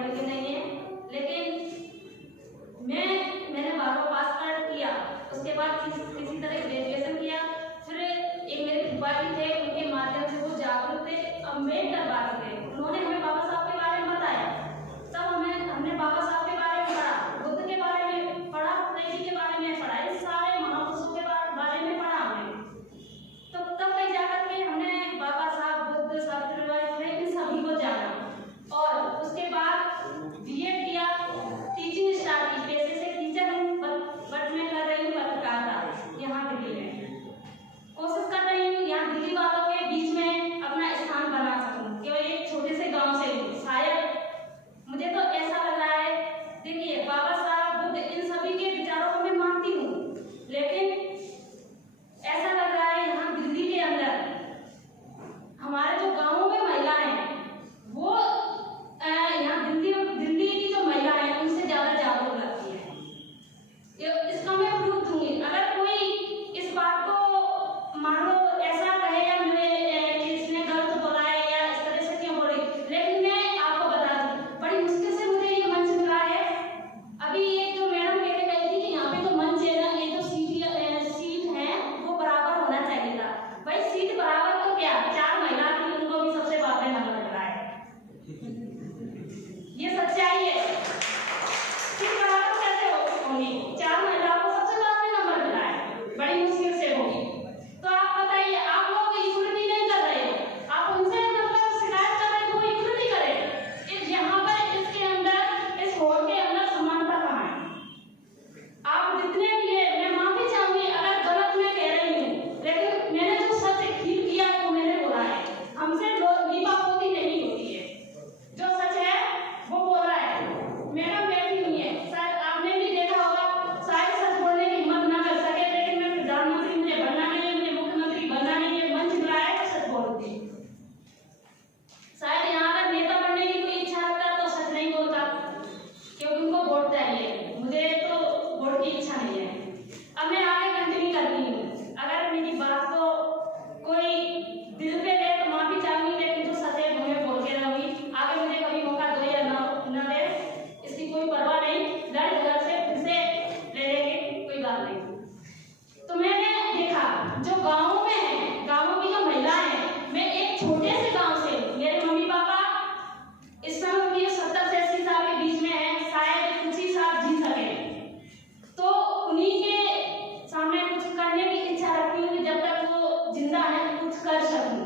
पढ़े लिखे नहीं है, लेकिन मैंने 12वां पास कर किया। उसके बाद किसी तरह ग्रेजुएशन किया। फिर एक मेरे फूफा जी थे, उनके माध्यम से वो जागरूक थे, अम्बेडकर बाबा थे, उन्होंने हमें बाबा साहब के बारे में बताया। तब हमने बाबा साहब के बारे में पढ़ा, बुद्ध के बारे में पढ़ा, प्रेमी के बारे में पढ़ा, इन सारे महापुरुषों के बारे में पढ़ा हमने। तो तब कहीं जाकर के हमने बाबा साहब, बुद्ध, सावित्रीबाई, इन सभी को जाना। और उसके बाद बीएड किया, टीचिंग स्टार्ट की, पेशे से टीचर बट मैं कर रही हूँ पत्रकारिता यहाँ दिल्ली में। कोशिश कर रही हूँ यहाँ दिल्ली वालों के बीच में अपना स्थान बना सकूँ, केवल एक छोटे से गांव से हूँ। शायद मुझे तो ऐसा लग रहा है, देखिए बाबा साहब, बुद्ध, इन सभी के विचारों को मैं मानती हूँ, लेकिन ऐसा लग रहा है यहाँ दिल्ली के अंदर हमारे जो गांवों में महिलाएं हैं, वो यहाँ दिल्ली की जो महिला है उनसे ज्यादा जागरूक लगती है। इसका मैं प्रूफ दूंगी। अगर कोई इस बात को मान लो ऐसा कहे या कि इसने गलत बोला है या इस तरह से क्यों बोली, लेकिन मैं आपको बता दूं, बड़ी मुश्किल से मुझे ये मंच मिला है। अभी एक जो मैडम कह के गई थी कि यहाँ पे जो मंच है ना, ये जो सीट है वो बराबर होना चाहिए था। भाई सीट बराबर तो क्या, 4 महिला थी, उनको भी सबसे बाद में नंबर लग रहा है। ये सच्चाई है। सीट बराबर कैसे होगी? 4 महिलाओं को सबसे बाद में नंबर मिला है, बड़ी मुश्किल से होगी। तो आप बताइए, आप लोग इक्वलिटी नहीं कर रहे हो, आप उनसे मतलब शिकायत कर रहे हो, वो इक्वलिटी करें। यहाँ पर इसके अंदर, इस होड़ के अंदर समानता कहाँ है? आप जितने भी है, मैं माफी चाहूंगी अगर गलत मैं कह रही हूँ, लेकिन मैंने जो सच फील किया वो मैंने बोला है। हमसे लीपापोती नहीं होती है, जो सच है वो बोला है। मैडम बैठी हुई है, शायद आपने भी देखा होगा, शायद सच बोलने की हिम्मत ना कर सके, लेकिन मैं प्रधानमंत्री मुझे बनना नहीं है, मुझे मुख्यमंत्री बनना नहीं है, मंच मिला है तो सच बोलती। शायद यहाँ का नेता बनने की कोई इच्छा रखता है तो सच नहीं बोलता, क्योंकि उनको वोट चाहिए। मुझे तो वोट की इच्छा नहीं है। अब मैं आगे कंटिन्यू करती हूँ। अगर मेरी बात को कोई दिल पे ले तो माफी चाहूंगी, लेकिन जो सच है वो मैं बोल के रहूंगी। आगे मुझे कभी मौका दो या ना दे, इसकी कोई परवाह नहीं, लड़ झगड़ से फिर से ले लेंगे, कोई बात नहीं। तो मैंने देखा जो गाँवों में है, गाँवों की जो महिला है, मैं एक छोटे से गाँव से, मेरे मम्मी पापा इस समय उनकी 70 से 80 साल के बीच में है, शायद कुछ ही साल जी सके, तो उन्हीं के सामने कुछ करने की इच्छा रखती हूँ कि जब तक वो जिंदा है कुछ कर सकूं।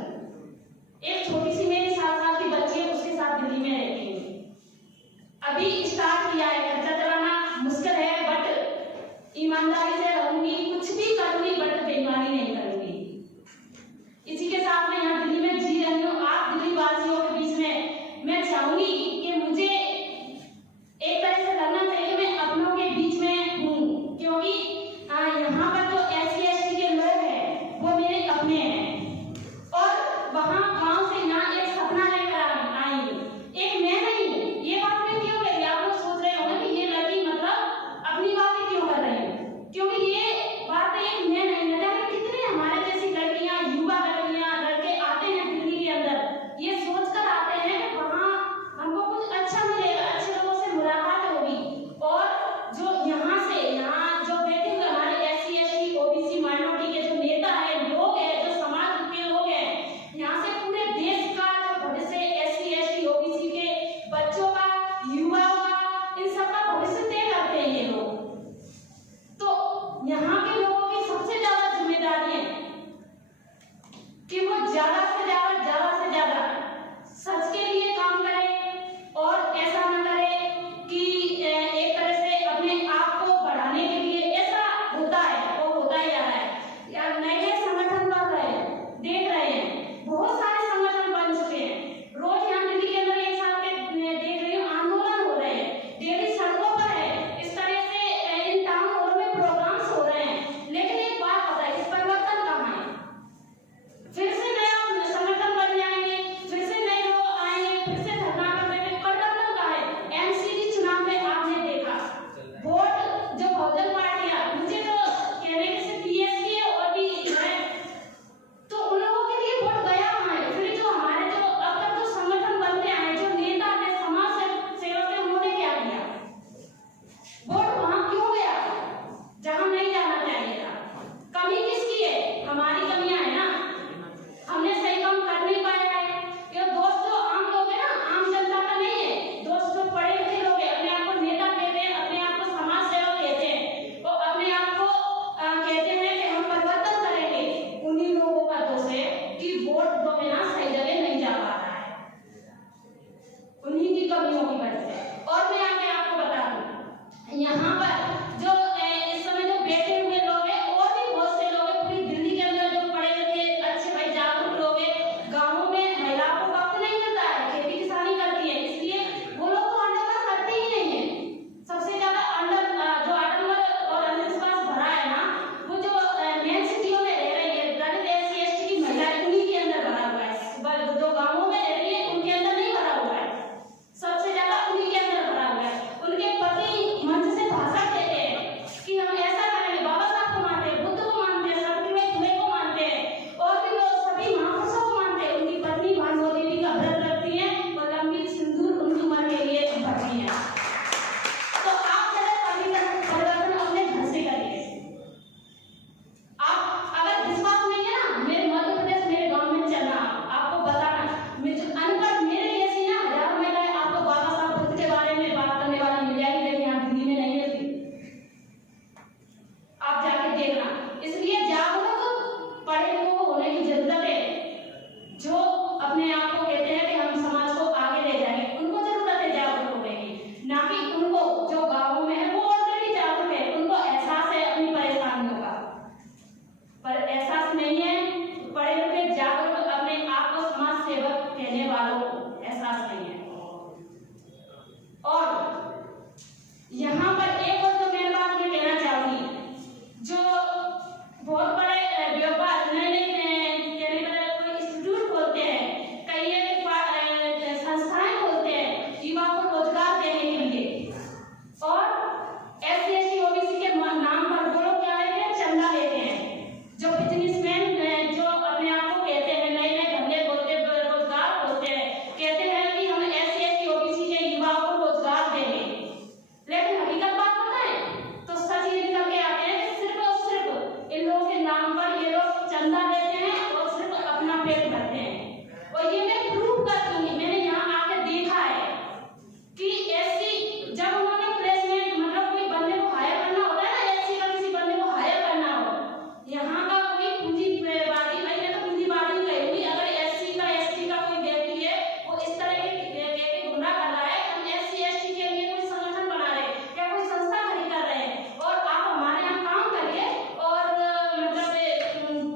एक छोटी सी मेरी 7 साल की बच्ची है, उसके साथ दिल्ली में रहती हूँ। अभी स्टार्ट किया है, खर्चा चलाना मुश्किल है, बट ईमानदारी से रहूंगी, कुछ भी करूंगी बट बेईमानी नहीं करूंगी। इसी के साथ मैं यहाँ दिल्ली में जी रही हूँ। आप दिल्ली वासियों के बीच में मैं चाहूंगी कि मुझे एक तरह से लगना चाहिए कि मैं अपनों के बीच में हूँ, क्योंकि यहाँ पर जो SC/ST के लोग हैं वो मेरे अपने हैं। और वहाँ गांव से यहाँ एक सपना लेकर आई, एक मैं नहीं। ये बात मैं क्यों कह रही, आप लोग सोच रहे होंगे कि ये लड़की मतलब अपनी बातें क्यों कर रही है, क्योंकि मैं जो अनपढ़ मेरे जैसी ना हजारों महिलाएं आपको बाबा साहब बुद्ध के बारे में बात करने वाली मिल जाएगी, लेकिन यहाँ दिल्ली में नहीं मिलती, आप जाके देखना। इसलिए जागरूक पढ़े लिखे होने की जरूरत है। जो अपने आप को कहते हैं कि हम समाज को आगे ले जाएंगे, उनको जरूरत है जागरूक होने की, ना कि उनको जो गाँवों में है वो ऑलरेडी जागरूक है, उनको एहसास है अपनी परेशानियों का, पर एहसास नहीं है पढ़े लिखे जागरूक अपने आप को समाज सेवक कहने वालों को एहसास नहीं है। और यहाँ पर एक और जो मैं बात मैं कहना चाहूंगी, जो बहुत बड़े व्यापार नए नए इंस्टीट्यूट खोलते हैं, कई संस्थाएं खोलते हैं युवाओं को रोजगार देने के लिए, और SC OBC के नाम पर वो लोग क्या लेते हैं, चंदा लेते हैं। जो बिजनेसमैन जो अपने आप को कहते हैं नए नए धंधे खोलते रोजगार खोलते हैं, कहते हैं कि हम SC OBC के युवाओं को रोजगार देंगे, लेकिन हकीकत बात पता है तो सच ये निकल के आते हैं कि सिर्फ और सिर्फ इन लोगों के नाम पर ये लोग चंदा लेते हैं और सिर्फ अपना पेट भरते हैं। और ये मैं प्रूव करती हूँ, मैंने यहाँ आके देखा है कि SC जब उन्होंने प्लेसमेंट मतलब कोई बंदे को हायर करना होता है ना, SC का किसी बंदे को हायर करना हो, यहाँ का कोई पूंजीवादी, भाई मैं तो पूंजीवादी नहीं कहूँगी, अगर SC का ST का कोई व्यक्ति है वो इस तरह के गुनाह कर रहा है, हम SC ST के लिए कोई संगठन बना रहे हैं या कोई संस्था खड़ी कर रहे हैं और आप हमारे यहाँ काम करिए और मतलब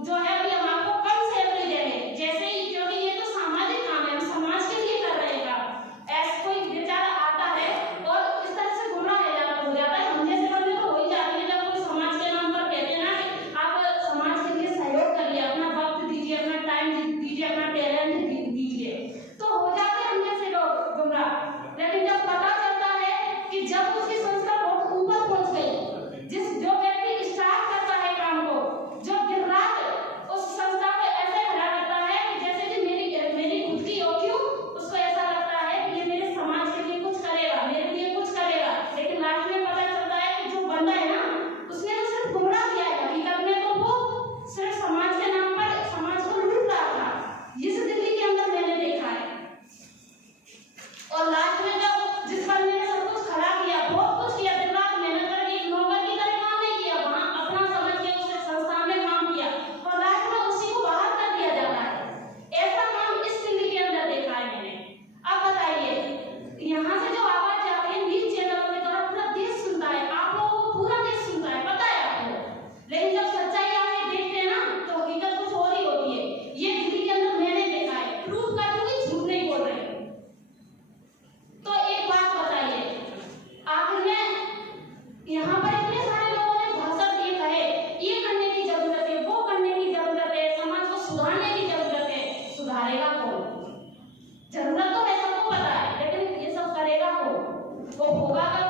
जो है अभी हम आपको कम सैलरी देंगे जैसे ही, क्योंकि ये तो सामाजिक काम है, हम समाज के लिए कर रहे हैं काम। ऐसा कोई बेचारा आता है और इस तरह से गुमराह हो जाता है, हम जैसे बंदे तो हो ही जाती है जब कोई समाज के नाम पर कहते हैं ना कि आप समाज के लिए सहयोग करिए, अपना वक्त दीजिए, अपना टाइम दीजिए, अपना टैलेंट दीजिए, तो हो जाते हैं हम जैसे लोग गुमराह। लेकिन जब पता चलता है कि जब उसकी संस्था बहुत ऊपर पहुंच गई, जो व्यक्ति स्टार्ट करता है काम को, जो दिन रात उस संस्था को ऐसे खड़ा करता है कि जैसे कि मेरी खुद की हो, क्यों उसको ऐसा लगता है कि ये मेरे समाज के लिए कुछ करेगा, मेरे लिए कुछ करेगा, लेकिन लास्ट में पता चलता है कि जो बंदा है ना उसने तो सिर्फ गुमराह किया है, हकीकत में तो वो सिर्फ समाज के नाम पर समाज को लूट रहा था। इस दिल्ली के अंदर मैंने देखा है। और लास्ट में जब जिस बंदे ने सब कुछ खड़ा किया, बहुत कुछ किया, दिन रात मेहनत करके एक नौकर की तरह काम नहीं किया, वहां अपना समझ के उस संस्था में काम किया और लास्ट में उसी को बाहर कर दिया जाता है। ऐसा काम इस दिल्ली के अंदर देखा है मैंने। अब बताइए, यहाँ से जो आवाज जाती है न्यूज चैनलों की तरफ, पूरा देश सुनता है, आप लोगों को पूरा देश सुनता है, पता है आपको, लेकिन जब सच्चाई आके देखते हैं ना तो हकीकत कुछ और ही होती है। ये दिल्ली के अंदर मैंने देखा है, प्रूव करती हूँ, झूठ नहीं बोल रही। तो एक बात बताइए, आखिर में यहाँ पर इतने सारे लोगों ने भाषण दिए कहे ये करने की जरूरत है, वो करने की जरूरत है, समाज को सुधारने की जरूरत है, सुधारेगा कौन? जरूरत तो है सबको पता है, लेकिन ये सब करेगा कौन? वो होगा कब?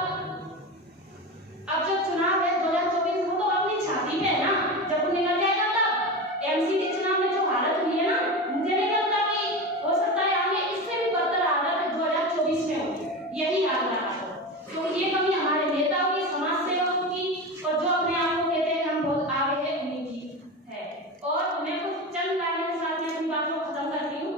अब जो चुनाव है 2024 वो तो अपनी छाती पे है ना, जब निकल जाएगा तब। MC के चुनाव में जो हालत हुई है ना, मुझे नहीं लगता कि हो सकता है आगे इससे भी बदतर हालत 2024 में हो, यही हाल रहा है। तो ये कमी हमारे नेताओं की, समाज सेवकों की और जो अपने आप को कहते हैं हम बहुत आगे है उन्हीं की है। और मैं कुछ चंद लाइनों के साथ मैं अपनी बात को खत्म करती हूँ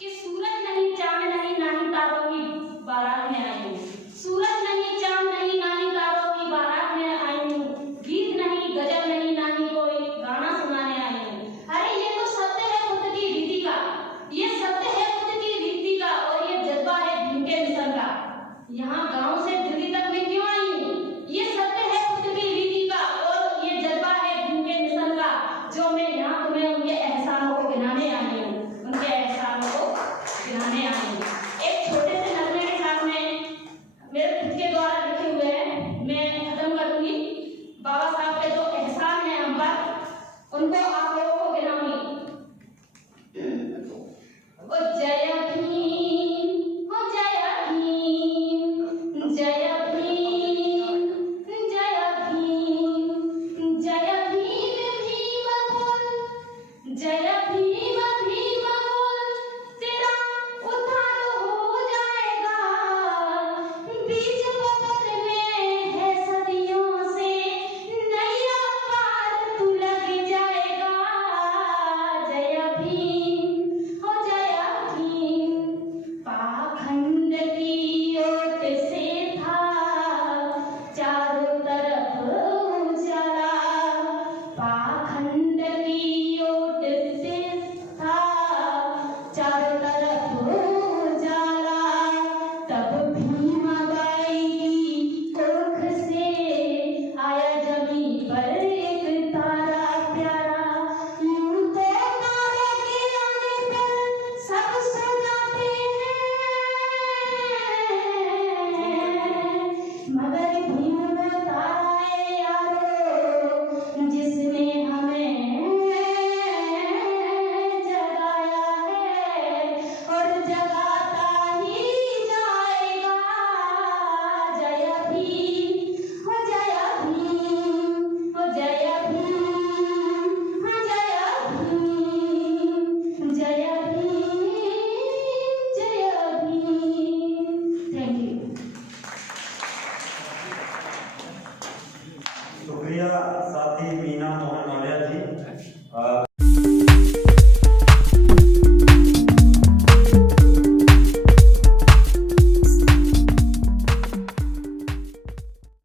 कि सूरज नहीं, चांद नहीं, ना ही तारों की बारात में आई हूँ। सूरज नहीं, चांद नहीं, ना ही तारों की बारात में आई हूँ। गीत नहीं, गजल नहीं, ना ही कोई गाना सुनाने आई हूँ। अरे ये तो सत्य है खुद की रीति का, ये सत्य है खुद की रीति का, और ये जज्बा है भीम के मिशन का। यहाँ गांव से दिल्ली तक मैं क्यों आई हूँ? ये सत्य है खुद की रीति का और ये जज्बा है भीम के मिशन का, जो मैं यहाँ तुम्हें उनके एहसानों को गिनाने आई हूँ, उनके एहसानों को गिनाने आई हूँ। एक छोटे से नगमे के साथ में मेरे खुद के द्वारा लिखे हुए हैं, मैं खत्म करूंगी। बाबा साहब के जो एहसान है हम पर, उनको आप लोगों को गिनाऊंगी। ओ जय भीम, ओ जय भीम, जय भीम, जय भीम, जय भीम, भीम बोल, जय भीम, भीम बोल, तेरा उद्धार तरफ उजाला, तब भीमाबाई की कोख से आया जमीन पर एक तारा प्यारा। यूं तो तारे के आने पर सब सो जाते हैं, मगर भीम वो तारा है यारो जिसने हमें जगाया है और जगाता ही जाएगा। जय भीम, हो जय भीम, हो जय भीम, हो जय भीम, जय भीम, जय भीम। Thank you. शुक्रिया साथी मीना मोहन मौर्य जी।